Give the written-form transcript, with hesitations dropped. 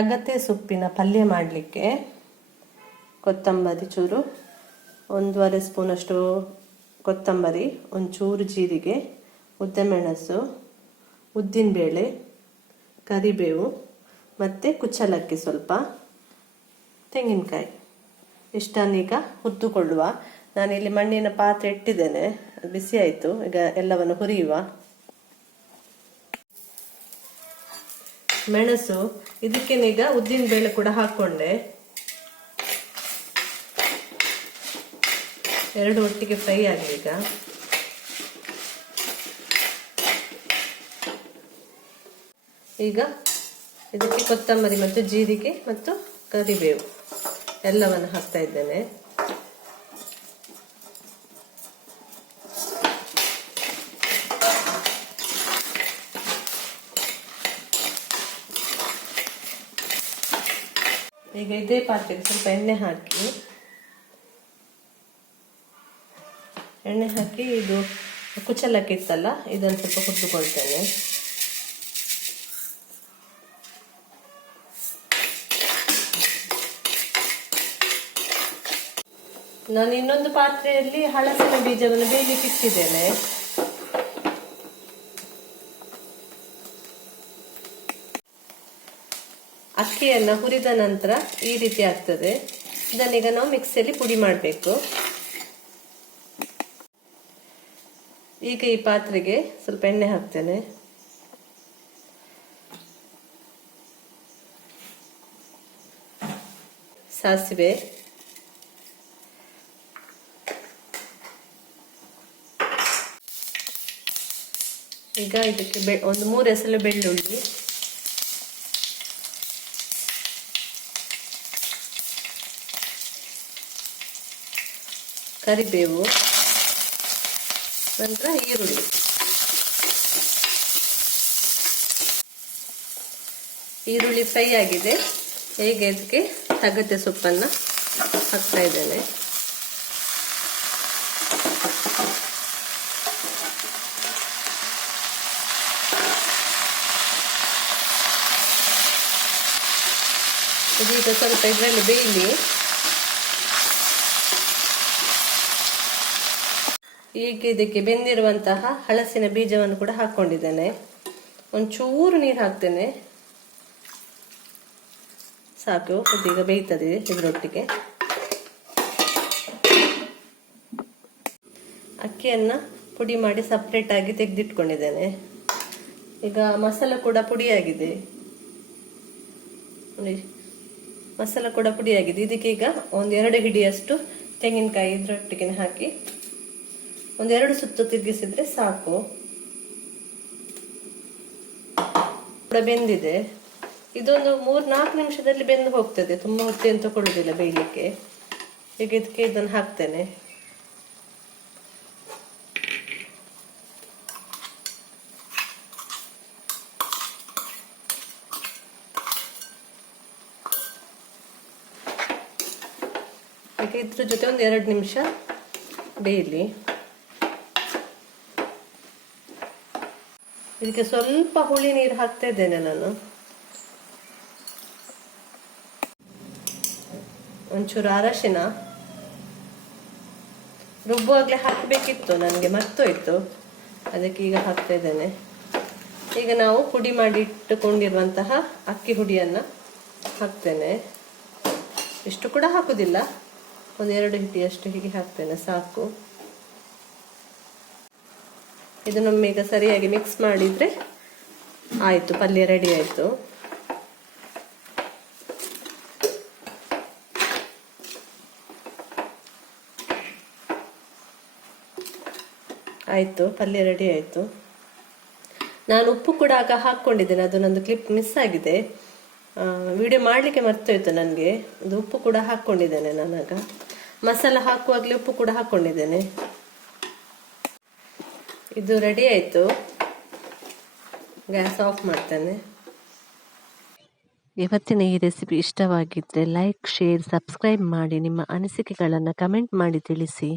ತಗತೆ ಸೊಪ್ಪಿನ ಪಲ್ಯ ಮಾಡಲಿಕ್ಕೆ ಕೊತ್ತಂಬರಿ ಚೂರು, 1.5 ಸ್ಪೂನಷ್ಟು ಕೊತ್ತಂಬರಿ, ಒಂಚೂರು ಜೀರಿಗೆ, ಉದ್ದಮೆಣಸು, ಉದ್ದಿನಬೇಳೆ, ಕರಿಬೇವು ಮತ್ತು ಕುಚ್ಚಲಕ್ಕಿ ಸ್ವಲ್ಪ, ತೆಂಗಿನಕಾಯಿ ಇಷ್ಟನ್ನೀಗ ಹುರಿದುಕೊಳ್ಳುವ. ನಾನಿಲ್ಲಿ ಮಣ್ಣಿನ ಪಾತ್ರೆ ಇಟ್ಟಿದ್ದೇನೆ, ಬಿಸಿ ಆಯಿತು. ಈಗ ಎಲ್ಲವನ್ನು ಹುರಿಯುವ. ಮೆಣಸು, ಇದಕ್ಕೇನೀಗ ಉದ್ದಿನಬೇಳೆ ಕೂಡ ಹಾಕ್ಕೊಂಡೆ. ಎರಡು ಒಟ್ಟಿಗೆ ಫ್ರೈ ಆಗಲಿ. ಈಗ ಇದಕ್ಕೆ ಕೊತ್ತಂಬರಿ ಮತ್ತು ಜೀರಿಗೆ ಮತ್ತು ಕರಿಬೇವು ಎಲ್ಲವನ್ನು ಹಾಕ್ತಾ ಇದ್ದೇನೆ. ಈಗ ಇದೇ ಪಾತ್ರೆಗೆ ಸ್ವಲ್ಪ ಎಣ್ಣೆ ಹಾಕಿ ಇದು ಕುಚ್ಚಲಕ್ಕಿ ಇತ್ತಲ್ಲ, ಇದನ್ನು ಸ್ವಲ್ಪ ಹುರಿದುಕೊಳ್ತೇನೆ. ನಾನು ಇನ್ನೊಂದು ಪಾತ್ರೆಯಲ್ಲಿ ಹಳಸಿನ ಬೀಜವನ್ನು ಬೇಯಲಿಕ್ಕೆ ಇಟ್ಟಿದ್ದೇನೆ. ಅಕ್ಕಿಯನ್ನು ಹುರಿದ ನಂತರ ಈ ರೀತಿ ಆಗ್ತದೆ. ಇದನ್ನೀಗ ನಾವು ಮಿಕ್ಸಿಯಲ್ಲಿ ಪುಡಿ ಮಾಡಬೇಕು. ಈಗ ಈ ಪಾತ್ರೆಗೆ ಸ್ವಲ್ಪ ಎಣ್ಣೆ ಹಾಕ್ತೇನೆ. ಸಾಸಿವೆ, ಈಗ ಇದಕ್ಕೆ ಒಂದು 3 ಎಸಳು ಬೆಳ್ಳುಳ್ಳಿ, ಕರಿಬೇವು, ನಂತರ ಈರುಳ್ಳಿ ಫ್ರೈ ಆಗಿದೆ. ಹೇಗೆ ಅದಕ್ಕೆ ತಗತೆ ಸೊಪ್ಪನ್ನು ಹಾಕ್ತಾ ಇದ್ದೇನೆ. ಇದೀಗ ಸ್ವಲ್ಪ ಇದರಲ್ಲಿ ಬೇಯಲಿ. ಈಗ ಇದಕ್ಕೆ ಬೆಂದಿರುವಂತಹ ಹಳಸಿನ ಬೀಜವನ್ನು ಕೂಡ ಹಾಕೊಂಡಿದ್ದೇನೆ. ಒಂಚೂರು ನೀರು ಹಾಕ್ತೇನೆ, ಸಾಕು. ಇದೀಗ ಬೇಯ್ತದೆ ಇದರೊಟ್ಟಿಗೆ. ಅಕ್ಕಿಯನ್ನು ಪುಡಿ ಮಾಡಿ ಸಪ್ರೇಟ್ ಆಗಿ ತೆಗೆದಿಟ್ಕೊಂಡಿದ್ದೇನೆ. ಈಗ ಮಸಾಲ ಕೂಡ ಪುಡಿಯಾಗಿದೆ. ಮಸಾಲ ಕೂಡ ಪುಡಿಯಾಗಿದೆ. ಇದಕ್ಕೆ ಈಗ 1-2 ಹಿಡಿಯಷ್ಟು ತೆಂಗಿನಕಾಯಿ ಇದರೊಟ್ಟಿಗೆ ಹಾಕಿ 1-2 ಸುತ್ತು ತಿರುಗಿಸಿದ್ರೆ ಸಾಕು. ಕೂಡ ಬೆಂದಿದೆ. ಇದೊಂದು 3-4 ನಿಮಿಷದಲ್ಲಿ ಬೆಂದು ಹೋಗ್ತದೆ. ತುಂಬಾ ಹೊತ್ತು ತಗೊಳ್ಳೋದಿಲ್ಲ ಬೇಯಲಿಕ್ಕೆ. ಈಗ ಇದಕ್ಕೆ ಇದನ್ನು ಹಾಕ್ತೇನೆ. ಈಗ ಇದ್ರ ಜೊತೆ 1-2 ನಿಮಿಷ ಬೇಯಲಿ. ಇದಕ್ಕೆ ಸ್ವಲ್ಪ ಹುಳಿ ನೀರು ಹಾಕ್ತಾ ಇದ್ದೇನೆ ನಾನು. ಒಂಚೂರು ಅರಶಿನ, ರುಬ್ಬುವಾಗಲೇ ಹಾಕಬೇಕಿತ್ತು, ನನಗೆ ಮರ್ತೋಯ್ತು, ಅದಕ್ಕೆ ಈಗ ಹಾಕ್ತಾ ಇದ್ದೇನೆ. ಈಗ ನಾವು ಪುಡಿ ಮಾಡಿ ಇಟ್ಟುಕೊಂಡಿರುವಂತಹ ಅಕ್ಕಿ ಹುಡಿಯನ್ನು ಹಾಕ್ತೇನೆ. ಇಷ್ಟು ಕೂಡ ಹಾಕುದಿಲ್ಲ, 1-2 ಹಿಡಿಯಷ್ಟು ಹೀಗೆ ಹಾಕ್ತೇನೆ, ಸಾಕು. ಇದನ್ನೊಮ್ಮೆ ಈಗ ಸರಿಯಾಗಿ ಮಿಕ್ಸ್ ಮಾಡಿದ್ರೆ ಆಯ್ತು, ಪಲ್ಯ ರೆಡಿ ಆಯ್ತು. ಪಲ್ಯ ರೆಡಿ ಆಯ್ತು. ನಾನು ಉಪ್ಪು ಕೂಡ ಆಗ ಹಾಕ್ಕೊಂಡಿದ್ದೇನೆ, ಅದು ನಂದು ಕ್ಲಿಪ್ ಮಿಸ್ ಆಗಿದೆ, ವಿಡಿಯೋ ಮಾಡಲಿಕ್ಕೆ ಮರ್ತೋಯ್ತು ನನಗೆ. ಅದು ಉಪ್ಪು ಕೂಡ ಹಾಕ್ಕೊಂಡಿದ್ದೇನೆ ನಾನಾಗ. ಮಸಾಲ ಹಾಕುವಾಗಲೇ ಉಪ್ಪು ಕೂಡ ಹಾಕ್ಕೊಂಡಿದ್ದೇನೆ. ಇದು ರೆಡಿ ಆಯಿತು. ಗ್ಯಾಸ್ ಆಫ್ ಮಾಡ್ತೇನೆ. ಇವತ್ತಿನ ಈ ರೆಸಿಪಿ ಇಷ್ಟವಾಗಿದ್ದರೆ ಲೈಕ್, ಶೇರ್, ಸಬ್ಸ್ಕ್ರೈಬ್ ಮಾಡಿ. ನಿಮ್ಮ ಅನಿಸಿಕೆಗಳನ್ನು ಕಮೆಂಟ್ ಮಾಡಿ ತಿಳಿಸಿ.